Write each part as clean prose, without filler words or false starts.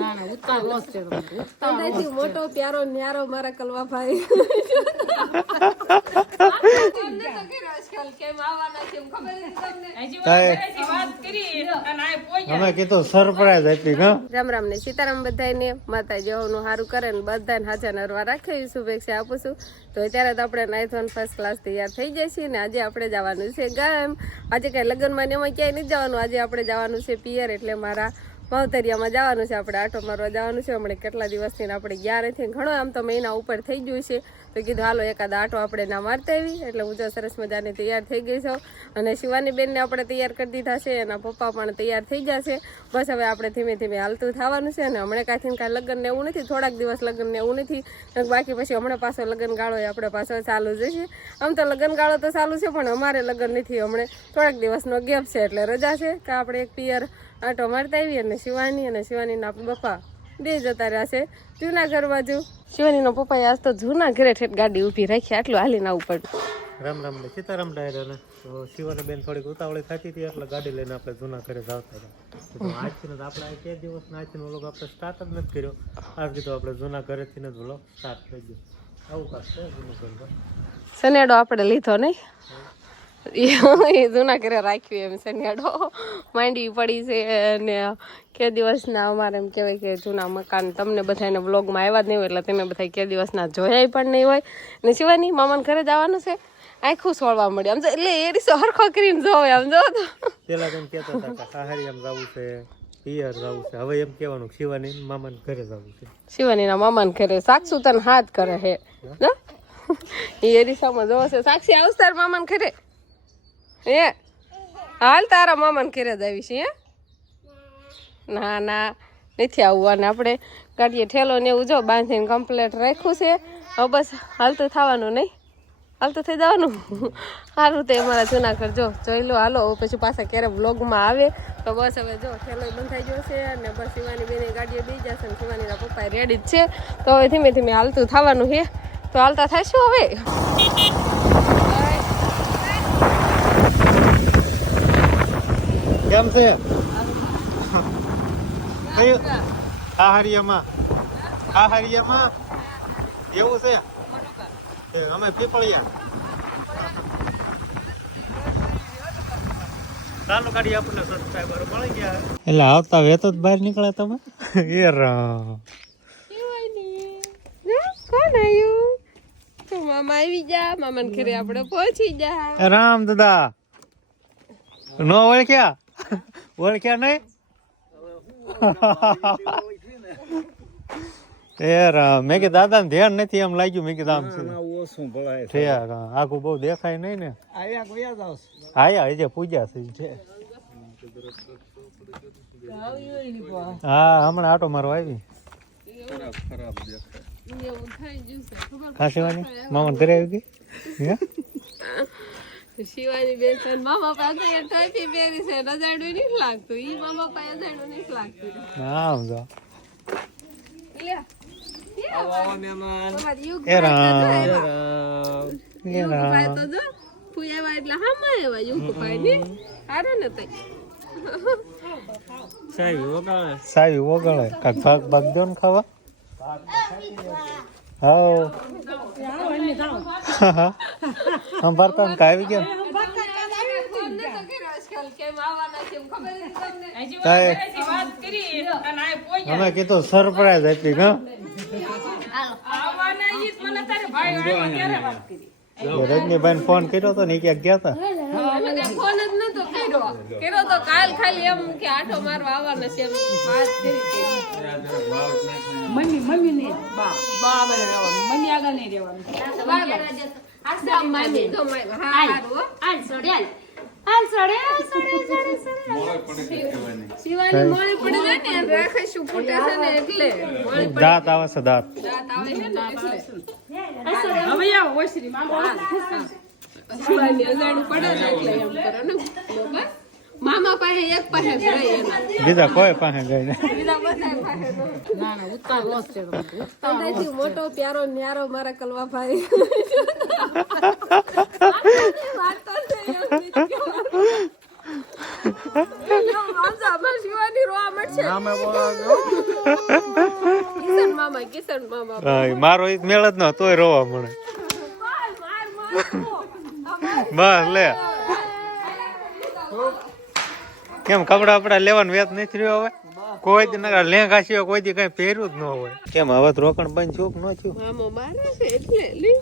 ના ના ઉત્તાર લોસ છે તમારો મોટો પ્યારો ન્યારો મારા કલવા ભાઈ અમે કીધું સરપ્રાઈઝ આપી હા. રામ રામ ને સીતારામ બધાને માતાજી નું સારું કરે ને બધાને હાજર નરવા રાખે એવી શુભેચ્છા આપું છું. તો અત્યારે તો આપણે નાઇથોન ફર્સ્ટ ક્લાસ તૈયાર થઈ જાય છીએ ને આજે આપણે જવાનું છે ગામ. આજે કઈ લગ્નમાં ને એમાં ક્યાંય નથી જવાનું, આજે આપણે જવાનું છે પિયર એટલે મારા માવતરિયામાં જવાનું છે. આપણે આટો મારવા જવાનું છે. હમણાં કેટલા દિવસથી આપણે ગયા નથી, ઘણો આમ તો મહિના ઉપર થઈ ગયું છે. તો કીધું હાલો એકાદ આટો આપણે ના મારતા આવી એટલે હું જો સરસ મજાની તૈયાર થઈ ગઈ છું. અને શિવાની બેનને આપણે તૈયાર કરી દીધા છે, એના પપ્પા પણ તૈયાર થઈ જશે. બસ હવે આપણે ધીમે ધીમે હાલતું થવાનું છે. અને હમણાં કાંઈ કાંઈ લગ્ન ને એવું નથી, થોડાક દિવસ લગ્ન ને એવું નથી, બાકી પછી હમણાં પાછો લગ્ન ગાળો આપણે પાછો ચાલુ જશે. આમ તો લગ્ન ગાળો તો ચાલુ છે પણ અમારે લગ્ન નથી, હમણાં થોડાક દિવસનો ગેપ છે એટલે રજા છે કે આપણે એક પિયર આટો મારતા આવી. અને શિવાનીના પપ્પા બે જતા રહ્યા છે જૂનાગઢ બાજુ. શિવાનીનો પપ્પાએ આજ તો જૂના ઘરે ઠેઠ ગાડી ઊભી રાખી, આટલું હાલીને આવવું પડ્યું. રામ રામ ને સીતારામ ડાયરાને. તો શિવાની બેન થોડીક ઉતાવળી થતી હતી એટલે ગાડી લઈને આપણે જૂના ઘરે જતા હતા. આજથી આપણે કે દિવસના આજથી વ્લોગ આપણે સ્ટાર્ટ જ નથી કર્યો. આજ કીધું આપણે જૂના ઘરેથી જ વ્લોગ સ્ટાર્ટ થઈ ગયો. આવું કાંક છે જૂનું ઘર. સનેડો આપણે લીધો નહીં, એ જૂના ઘરે રાખ્યું એમ સનેડો માંડવી પડી છે. અને કે દિવસના અમારે એમ કહેવાય કે જૂના મકાન તમને બધાને વ્લોગમાં આવ્યા જ નહીં હોય એટલે તમે બધા કે દિવસના જોયા પણ નહીં હોય. ને શિવાની મામાને ઘરે જવાનું છે, આખું સોળવા મળે આમ એટલે એ રીસો હરખો કરીને જોવે આમ જો તો પેલા તો એમ કહેતા હતા કે સાહરી આમ જવું છે, પિયર જવું છે. હવે એમ કહેવાનું શિવાની મામાને ઘરે જવું છે. શિવાનીના મામાને ઘરે સાક્ષુ તને હાથ કરે હે એ રીસામાં જોવે છે. સાક્ષી આવશે તાર મામાને ઘરે એ હાલ તારા મામાને ઘરે જ આવી છે. ના ના નથી આવવાનું, આપણે ગાડીએ ઠેલો ને એવું જો બાંધીને કમ્પ્લેટ રાખ્યું છે. હવે બસ હાલતું થવાનું નહીં, હાલતું થઈ જવાનું. સારું તો અમારા જૂનાગઢ જો જોઈ લો. હાલો પછી પાછા ક્યારે વ્લોગમાં આવે તો બસ હવે જો ઠેલો બંધાઈ ગયો છે. અને બસ શિવાની બેની ગાડીએ બી જશે ને શિવાનીના પપ્પા રેડી જ છે. તો હવે ધીમે ધીમે હાલતું થવાનું છે. તો હાલતા થઈશું હવે. કેમ છે હાહરિયામાં એવું છે? અમે પીપળિયા ચાલુ ગાડી આપણને સબસ્ક્રાઈબર મળી ગયા એટલે આવતા વેત જ બહાર નીકળ્યા તમે. એ રામ કોણ આવ્યું? તો મામા આવી જા, મામાને ઘરે આપણે પહોંચી જા. રામ દાદા નો ઓળખ્યા નહીં? એ રામ મેં કે દાદા ને ધ્યાન નથી એમ લાગ્યું. મેં કીધું આમ છે આખું બહુ દેખાય નહીં ને. આયા હજે પૂજા છે. હા હમણાં આટો મારવા આવી. શિવાની મામા ઘરે આવી ગઈ. શિવાની બેન મામા પાસે ટોપી પહેરી છે, રજાડું નથી લાગતું. ઈ મામા પાસે રજાડું નથી લાગતું. હા સમજો. સાવી ઓગાળે કાક ભાગ ભાગ દો ને ખાવા. હા ભરતા ને આવી ગયા. અમે કીધું સરપ્રાઈઝ આપી હા. રજનીભાઈ ફોન કર્યો હતો ને ક્યાંક ગયા હતા. ફોન જ નતો કર્યો તો કાલ ખાલી એમ કે આટો મારવા આવવાના છે. મમ્મી ને બા મમ્મી આગળ નહીં રહેવાનું. શિવાની મોળી પડી જાય ને રાખે શું ફૂટે છે ને એટલે દાંત આવે છે. દાંત આવે છે ને એટલે હવે આવો ઓસરી મામા શિવાની અજાણું પડે ને એટલે એમ કરે ને. બસ મામા પાસે એક પાસે જ રહી એના, બીજા કોઈ પાસે ગઈ ને. બીજા બધા પાસે ના ના ઉત્તાર લોસ છે બધાથી મોટો પ્યારો ન્યારો મારા કલવા ભાઈ. વાત તો છે એમ શિવાની રોવા મળશે કિશન મામા હા, મારો ઈ મેળ જ ન તોય રોવા મળે. બસ લે કેમ કપડા બપડા લેવાનું વેત નથી રહ્યો હવે કોઈ દી ના લેંઘા સિવાય કોઈ દી કઈ પહેર્યું જ ન હોય. કેમ હવે તો રોકણ બંધ થયું કે ન થયું? મામો મારે છે એટલે લી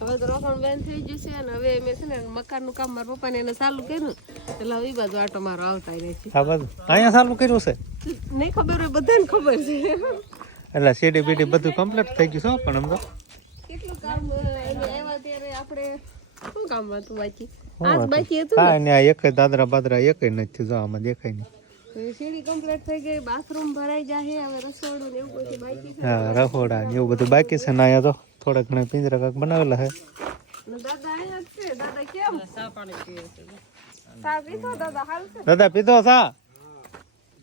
હવે તો રોકણ બંધ થઈ ગયું છે અને હવે મેં છે ને મકાનનું કામ મારા પપ્પાને એને ચાલુ કર્યું એટલે હવે ઈ બાજુ આટો મારો આવતા રહે છે. આ બધું અહીંયા ચાલુ કર્યું છે નહીં ખબર હોય બધાને ખબર છે એટલે સીડી બીડી બધું કમ્પ્લીટ થઈ ગયું છે પણ આમ તો કેટલું કામ આવ્યા ત્યારે આપણે શું કામ હતું બાકી આજ બાકી હતું કાંઈ નહીં. આ એક દાદરા બાદરા એક નથી જો આમાં દેખાય નહીં. સીડી કમ્પ્લીટ થઈ ગઈ બાથરૂમ ભરાઈ જાય હવે રસોડું ને એવું બધું બાકી છે હા રખોડા ને એવું બધું બાકી છે ને અહીંયા તો થોડા ઘણા પિંજરા કાંક બનાવેલા છે. અને દાદા અહીંયા જ છે દાદા કેમ ચા પાણી પીવે છે ચા પીધો દાદા હાલ છે દાદા પીધો સા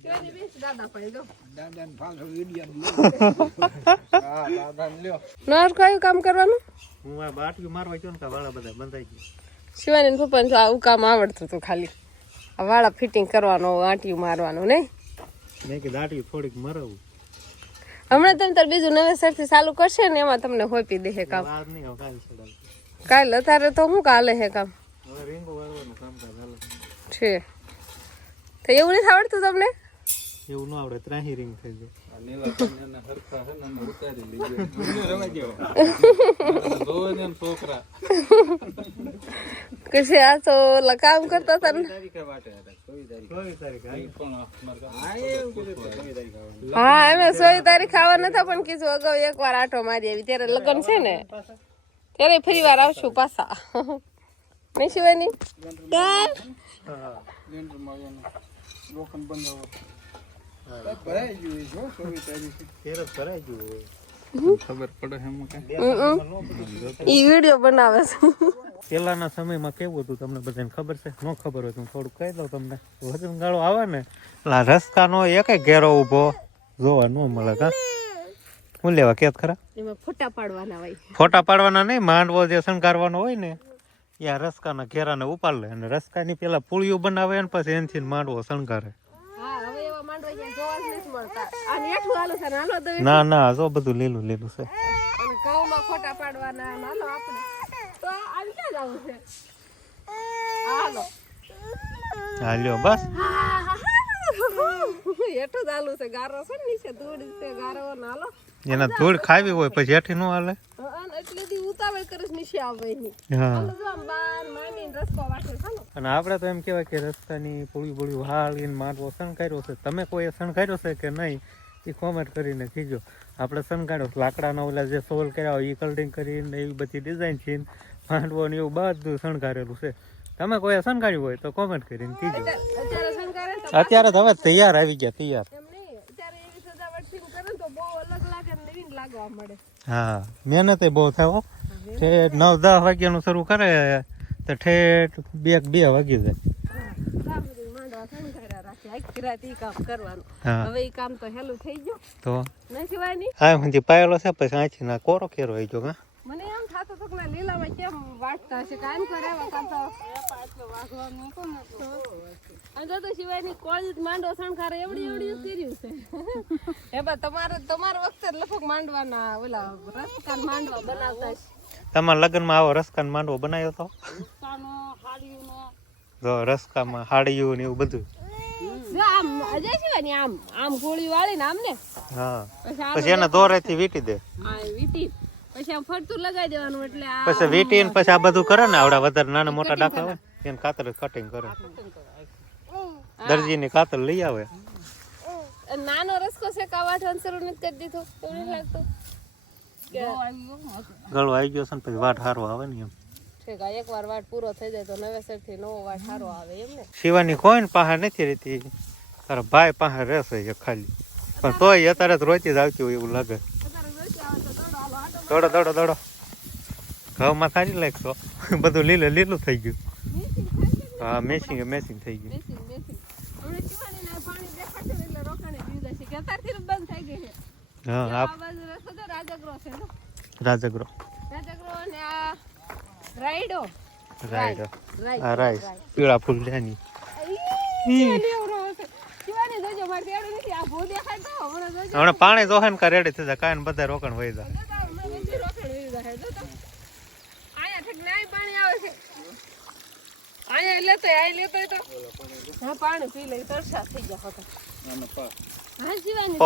કેની બેસ દાદા પડી દો નર કયું કામ કરવાનું હું આ બાટકી મારવા ગયો ને કા વાળા બધા બંધાઈ ગયા. શિવાની પપ્પાને તો આવું કામ આવડતું હતું ખાલી આ વાળા ફિટિંગ કરવાનો આંટિયું મારવાનું નહીં મેં કે દાટી થોડીક મરાવું હમણાં તમે તાર બીજું નવેસરથી ચાલુ કરશે ને એમાં તમને હોપી દે કામ વાર નહીં હવે કાલ ચડાવ કાલ અત્યારે તો શું કાલે હે કામ હવે રીંગો વાળવાનું કામકાજ હાલે છે તો એવું નથી આવડતું તમને એવું ન આવડે ત્રાહી રીંગ થઈ જાય. કશે આ તો ઓલા કામ કરતા હતા ને હા અમે 16 તારીખ આવવા નતા પણ કીધું અગાઉ એકવાર આટો મારી આવી ત્યારે લગ્ન છે ને ત્યારે ફરી વાર આવશું પાછા નહીં શિવાની ઈ વિડીયો બનાવે છે પેલાના સમયમાં કેવું હતું તમને બધાને ખબર છે? ન ખબર હોય તો હું થોડુંક કહી દઉં તમને. વજન ગાળો આવે ને એટલે રસ્તાનો એક ઘેરો ઉભો જોવા ન મળે. કા હું લેવા કેત ખરા એમાં ફોટા પાડવાના હોય ફોટા પાડવાના નહીં, માંડવો જે શણગારવાનો હોય ને ત્યાં રસકાના ઘેરાને ઉપાડ લે અને રસકાની પેલા પુળિયું બનાવે ને પછી એનથી માંડવો શણગારે. ના ના જો બધું લીલું લીલું છે. અને ઘઉંમાં ફોટા પાડવાના હાલો આપણે તો આવી ક્યાં જવું છે હાલો હા લ્યો બસ એટલું જ હાલું છે ગારો છે ને નીચે ધૂળ છે ગારો હાલો એના ધૂળ ખાવી હોય પછી હેઠી નો હાલે. એટલે દી ઉતાવળ કરે નીચે આવે ની હા હાલો જો આમ બાર માની રસ્તો વાટે હાલો. અને આપણે તો એમ કહેવાય કે રસ્તાની પૂળી પૂળી વાળીને માંડવો શણગાર્યો છે. તમે કોઈ શણગાર્યો છે કે નહીં એ કોમેન્ટ કરીને કીજો. આપણે શણગાર્યો લાકડાના ઓલા જે સોલ કર્યા હોય એ કલરિંગ કરીને એવી બધી ડિઝાઇન છે માંડવો ને એવું બધું શણગારેલું છે. તમે કોઈ શણગાર્યું હોય તો કોમેન્ટ કરીને કીજો. અત્યારે શંકરે તો અત્યારે તો હવે તૈયાર આવી ગયા તૈયાર. એમ નહીં અત્યારે એવી સજાવટ થી કરે તો બહુ અલગ લાગે ને નવીન લાગવા મળે. હા મહેનત બહુ થાય હો. ઠેઠ 9-10 વાગ્યાનું શરૂ કરે તો ઠેઠ 2 વાગી જાય. હવે ઈ કામ તો હેલું થઈ ગયું તો નથી વાની આ હજી પાયેલો છે પછી આથી ના કોરો કેરો આવી ગયો. કા મને એમ થાતું હતું કે ના લીલામાં કેમ વાટતા હશે કામ કરે કામ તો વાગવાનું કોણ અને તો શિવાની કોળી માંડો શણગારે એવડી એવડી કર્યું છે એમાં તમારા વખતે લગભગ માંડવાના ઓલા રસકાન માંડવા બનાવતા છે. તમારા લગ્નમાં આવો રસકાન માંડવો બનાવ્યો હતો? જો રસકામાં હાડિયું ને એવું બધું આમ અજય શિવાની આમ આમ ગોળી વાળી ને આમ ને હા પછી એને દોરેથી વીટી દે વીટી પછી આમ ફરતું લગાવી દેવાનું એટલે પછી વીટી ને પછી આ બધું કરે ને આવડા વધારે નાના મોટા ડાકા હોય એને કાતર કટિંગ કરે. દરજીની કાતર લઈ આવે. નાનો રસકો શેકા વાટવાનું શરૂ નથી કરી દીધું એવું નથી લાગતું ગળો આવી ગયો છે ને પછી વાટ હારો આવે ને એમ. એકવાર વાટ પૂરો થઈ જાય તો નવેસરથી નવો વાટ સારો આવે એમ ને. શિવાની કોઈ ને પાસે નથી રહેતી, તારા ભાઈ પાસે રહેશે ખાલી પણ તોય અત્યારે જ રોતી જ આવતી હોય એવું લાગે. દોડો દોડો દોડો ઘઉંમાં સારી લાગશો બધું લીલું લીલું થઈ ગયું. હા મેસિંગ થઈ ગયું. હા રાજગરો રાઈડો આ રાઈસ પીળા ફૂલ લેની શિવાની જોજો મારે તેડું નથી આ ભૂ દેખાય તો હમણાં જોજો હમણાં પાણી જોહે ને કા રેડી થઈ જાય કાંઈ બધા રોકણ વહી જાય આયા ઠીક નાય પાણી આવે છે આયા લેતો તો હા પાણી પી લે તરસા થઈ જાય હોતા હા શિવાની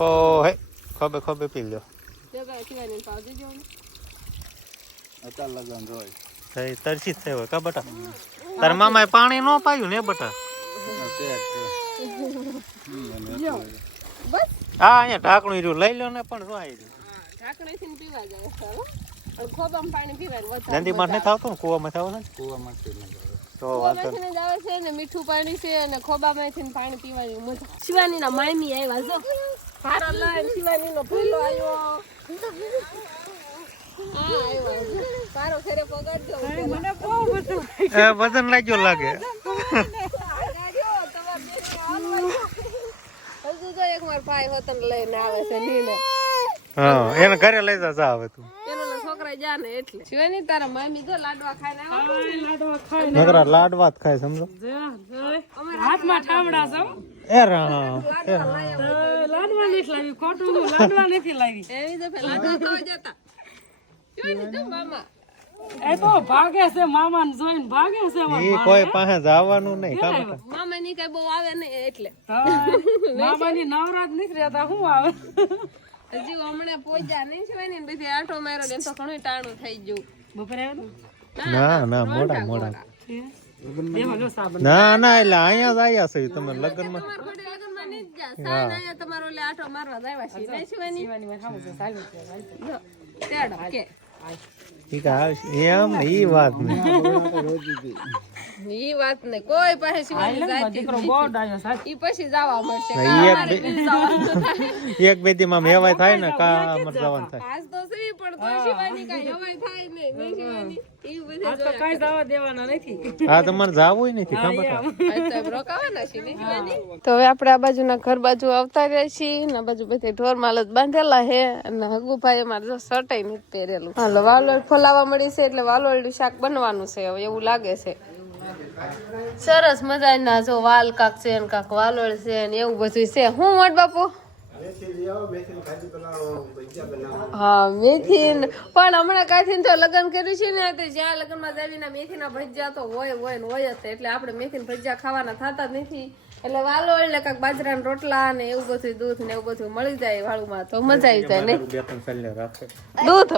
ઓ હે ખોબે ખોબે પી લ્યો શિવાની પાવ દેજો ને અત્યારે લગન જોઈ થઈ તરસી જ થઈ હોય કા બટા તાર મામાએ પાણી ન પાયું ને બટા બસ હા અહીંયા ઢાંકણું રહ્યું લઈ લો ને પણ શું આવી રહ્યું ઢાંકણેથી પીવા જાય ચાલો અને ખોબામાં પાણી પીવાનું વધારે નંદીમાં નથી આવતું ને કુવામાં થાવ છે ને કુવામાંથી તો વાંધો કુવામાંથી જ આવે છે ને મીઠું પાણી છે અને ખોબામાંથી પાણી પીવાની મજા શિવાનીના મામી આવ્યા જો હારો લઈને શિવાનીનો ભૂલો આવ્યો હા આવ્યો સારો ઘરે પગાડજો મને બહુ બધું વજન લાગ્યો લાગે હજુ તો એક માર ભાઈ હોતન લઈને આવે છે નીને હા એને ઘરે લઈ જા હવે તું એનો છોકરા જા ને એટલે શિવાની તારા મામી જો લાડવા ખાઈને આવ્યા લાડવા ખાઈ નકરા લાડવા જ ખાય સમજો હાથમાં ઠામડા છો એ રા લાડવા નથી લાવી ખોટું નું લાડવા નથી લાવી એવી તો લાડવા ખાવા જતા શિવાની જો મામા એ તો ભાગે છે મામાને જોઈને ભાગે છે ઈ કોઈ પાસે જવાનું નહીં કા બટા મામા ની કઈ બહુ આવે ને એટલે મામાની નવરાત નીકળ્યા તા શું આવે હજી હમણાં પોજા નહીં શિવાની ને બધી આટો માર્યો ને તો ઘણું ટાણું થઈ ગયું બપોરે આવ્યો ના મોડા એમાં લો સાબન ના એટલે અહીંયા જ આવ્યા છે તમે લગ્નમાં તમારા ઘરે લગનમાં નહીં જ જા સાન આયા તમારો લે આટો મારવા જ આવ્યા છે નહીં શિવાની શિવાની માં ખાવું છે ચાલુ છે જો, તેડો કે ઈ કા એમ ઈ વાત નહીં ઈ વાત ને કોઈ પાસે શિવાની જાતી દીકરો બહુ ડાયો સાચી ઈ પછી જવા મળશે ઈ અમારે બી જવાનું થાય. એક બે દી માં હેવાય થાય ને કા અમાર જવાનું થાય આજ તો સહી પણ તો શિવાની કાંઈ હવાય થાય નહીં નહીં શિવાની ઈ બધે આજ તો કઈ જવા દેવાના નથી આ તમારે જાવું નથી ખબર રોકાવાના છે નહીં શિવાની તો હવે આપણે આ બાજુના ઘર બાજુ આવતા રહ્યા છીએ ને આ બાજુ બધે ઢોર માલ જ બાંધેલા હે અને હગુભાઈ અમારે જો શર્ટ નથી પહેરેલું હાલો વાલોળ ફોલાવા મળી છે એટલે વાલોળનું શાક બનવાનું છે હવે એવું લાગે છે સરસ મજાના જો વાલ કાક છે ને કાક વાલોળ છે ને એવું બધું છે હું મોટ બાપુ હા મેથી પણ હમણાં કાંથી તો લગ્ન કર્યું છે ને તો જ્યાં લગ્નમાં જાવીને મેથીના ભજીયા તો હોય ને હોય જ એટલે આપણે મેથીના ભજીયા ખાવાના થતા જ નથી એટલે વાલોળ ને કાંક બાજરાના રોટલા ને એવું બધું દૂધ ને એવું બધું મળી જાય વાળુમાં તો મજા આવી જાય ને દૂધ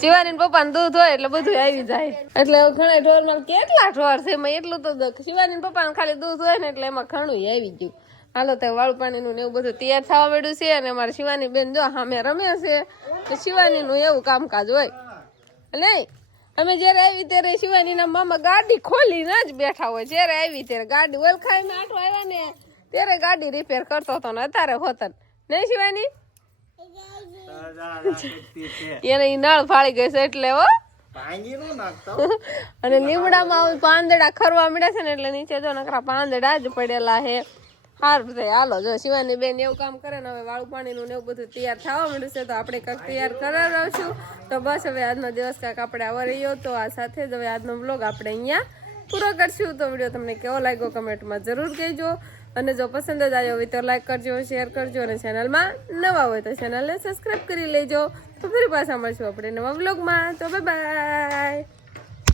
શિવાની પપ્પા દૂધ હોય એટલે બધું આવી જાય એટલે ઘણા ઢોર માં કેટલા ઢોર છે એમાં એટલું તો શિવાની પપ્પા ખાલી દૂધ હોય ને એટલે એમાં ઘણું આવી ગયું હાલો તો વાળું પાણીનું ને એવું બધું તૈયાર થવા મળ્યું છે અને અમારે શિવાની બેન જો સામે રમે છે તો શિવાની નું એવું કામકાજ હોય નહીં અમે જયારે આવી ત્યારે શિવાની ના મામા ગાડી ખોલીને જ બેઠા હોય જયારે આવી ત્યારે ગાડી ઓલખાઈ ને આટો આવ્યા ને ત્યારે ગાડી રિપેર કરતો હતો ને અત્યારે હોતન નહીં શિવાની એને ઈ નળ ફાળી ગઈ છે એટલે હો અને લીમડામાં પાંદડા ખરવા મળ્યા છે ને એટલે નીચે જો નકરા પાંદડા જ પડેલા હે સારું થાય હાલો જો શિવાની બેન એવું કામ કરે ને હવે વાળું પાણીનું ને એવું બધું તૈયાર થવા મળ્યું છે તો આપણે કંઈક તૈયાર કરાવશું તો બસ હવે આજનો દિવસ કાંઈક આપણે આવો રહ્યો તો આ સાથે જ હવે આજનો વ્લોગ આપણે અહીંયા પૂરો કરશું તો વિડીયો તમને કેવો લાગ્યો કમેન્ટમાં જરૂર કહેજો અને જો પસંદ જ આવ્યો હોય તો લાઈક કરજો શેર કરજો અને ચેનલમાં નવા હોય તો ચેનલને સબસ્ક્રાઈબ કરી લેજો તો ફરી પાછા મળશું આપણે નવા વ્લોગમાં તો બાય બાય.